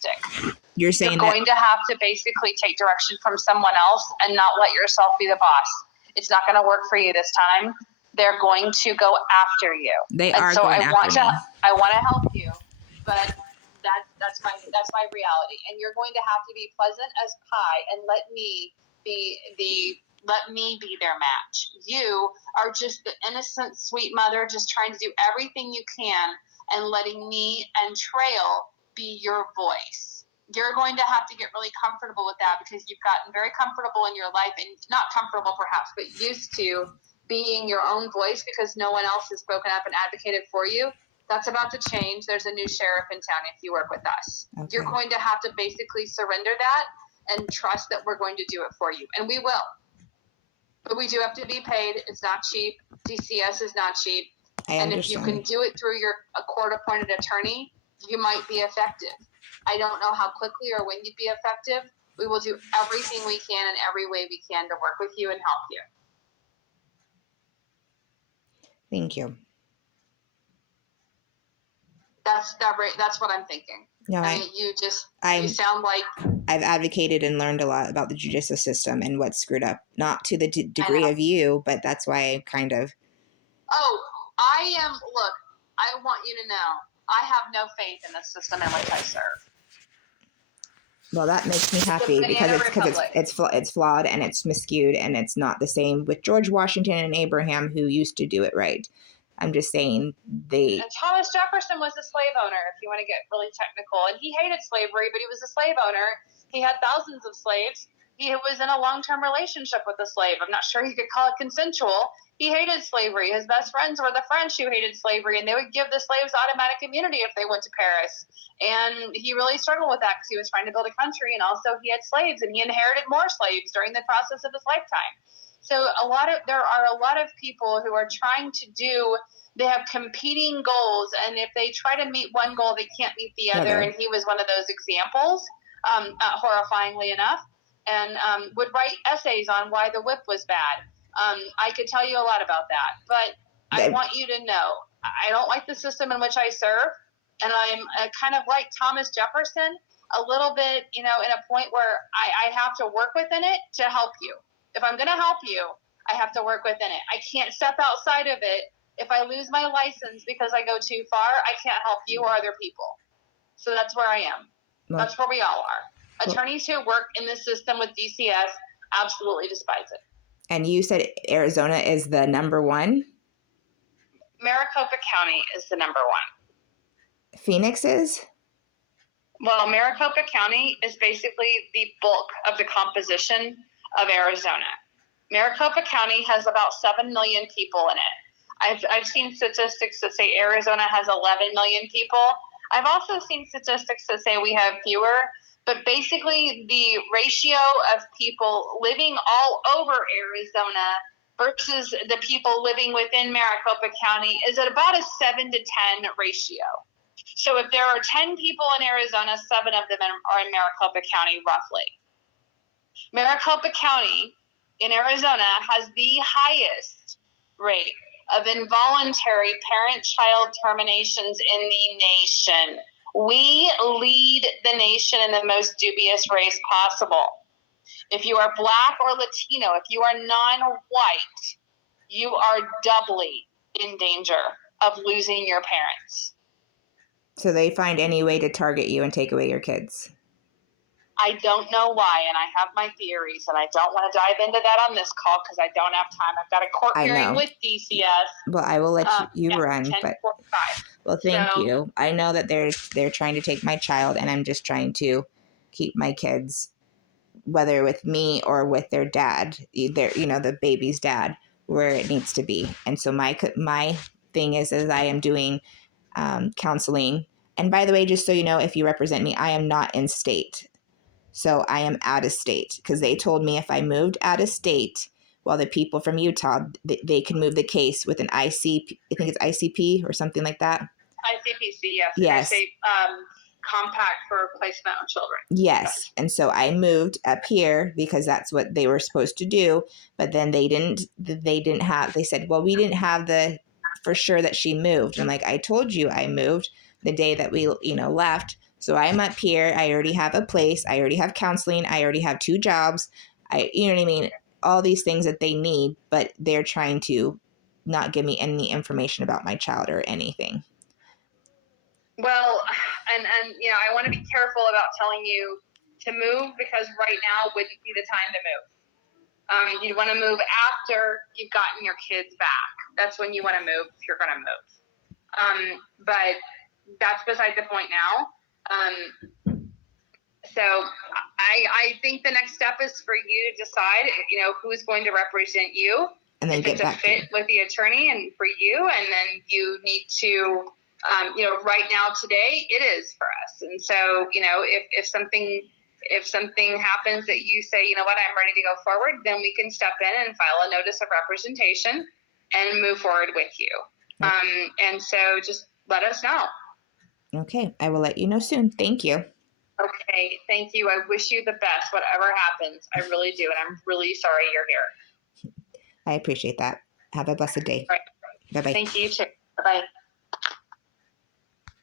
unrealistic. You're saying You're going to have to basically take direction from someone else and not let yourself be the boss. It's not going to work for you this time. They're going to go after you. They are going after me. I want to help you, but that's my reality. And you're going to have to be pleasant as pie and let me be their match. You are just the innocent, sweet mother, just trying to do everything you can and letting me and Trail be your voice. You're going to have to get really comfortable with that because you've gotten very comfortable in your life, and not comfortable perhaps, but used to being your own voice because no one else has spoken up and advocated for you. That's about to change. There's a new sheriff in town if you work with us. Okay. You're going to have to basically surrender that and trust that we're going to do it for you. And we will. But we do have to be paid. It's not cheap. DCS is not cheap. And if you can do it through a court-appointed attorney, you might be effective. I don't know how quickly or when you'd be effective. We will do everything we can in every way we can to work with you and help you. Thank you. That's what I'm thinking. No, you sound like I've advocated and learned a lot about the judicial system and what's screwed up. Not to the degree of you, but that's why I kind of. Oh, look, I want you to know, I have no faith in the system in which I serve. Well, that makes me happy because it's flawed and it's miscued and it's not the same with George Washington and Abraham, who used to do it right. I'm just saying And Thomas Jefferson was a slave owner, if you want to get really technical. And he hated slavery, but he was a slave owner. He had thousands of slaves. He was in a long-term relationship with a slave. I'm not sure you could call it consensual. He hated slavery. His best friends were the French who hated slavery, and they would give the slaves automatic immunity if they went to Paris. And he really struggled with that because he was trying to build a country, and also he had slaves, and he inherited more slaves during the process of his lifetime. So there are a lot of people who are trying to they have competing goals, and if they try to meet one goal, they can't meet the other. And he was one of those examples, horrifyingly enough, and would write essays on why the whip was bad. I could tell you a lot about that, but I want you to know, I don't like the system in which I serve, and I'm kind of like Thomas Jefferson, a little bit, in a point where I have to work within it to help you. If I'm going to help you, I have to work within it. I can't step outside of it. If I lose my license because I go too far, I can't help you or other people. So that's where I am. Well, that's where we all are. Attorneys who work in the system with DCS absolutely despise it. And you said Arizona is the number one? Maricopa County is the number one. Phoenix is? Well, Maricopa County is basically the bulk of the composition of Arizona. Maricopa County has about 7 million people in it. I've seen statistics that say Arizona has 11 million people. I've also seen statistics that say we have fewer, but basically the ratio of people living all over Arizona versus the people living within Maricopa County is at about a 7 to 10 ratio. So if there are 10 people in Arizona, 7 of them are in Maricopa County, roughly. Maricopa County in Arizona has the highest rate of involuntary parent-child terminations in the nation. We lead the nation in the most dubious race possible. If you are Black or Latino, if you are non-white, you are doubly in danger of losing your parents. So they find any way to target you and take away your kids. I don't know why, and I have my theories, and I don't want to dive into that on this call because I don't have time. I've got a court hearing with DCS. Well, I will let you run, but well, thank you. I know that they're trying to take my child, and I'm just trying to keep my kids, whether with me or with their dad, the baby's dad, where it needs to be. And so my thing is I am doing counseling. And by the way, just so you know, if you represent me, I am not in state. So I am out of state because they told me if I moved out of state, well, the people from Utah, they can move the case with an ICP. I think it's ICP or something like that. ICPC, yes. Yes. Compact for placement of children. Yes. And so I moved up here because that's what they were supposed to do. But then they said, well, we didn't have for sure that she moved. And I'm like, I told you I moved the day that we, left. So I'm up here. I already have a place. I already have counseling. I already have 2 jobs. You know what I mean? All these things that they need, but they're trying to not give me any information about my child or anything. Well, and I want to be careful about telling you to move, because right now wouldn't be the time to move. You'd want to move after you've gotten your kids back. That's when you want to move, if you're going to move. But that's beside the point now. So I think the next step is for you to decide, who's going to represent you, and then if it's a fit with the attorney and for you, and then you need to, right now today it is for us. And so, if something happens that you say, you know what, I'm ready to go forward, then we can step in and file a notice of representation and move forward with you. And so just let us know. Okay, I will let you know soon. Thank you. Okay, thank you. I wish you the best, whatever happens. I really do. And I'm really sorry you're here. I appreciate that. Have a blessed day. Right. Bye-bye. Thank you too. Bye-bye.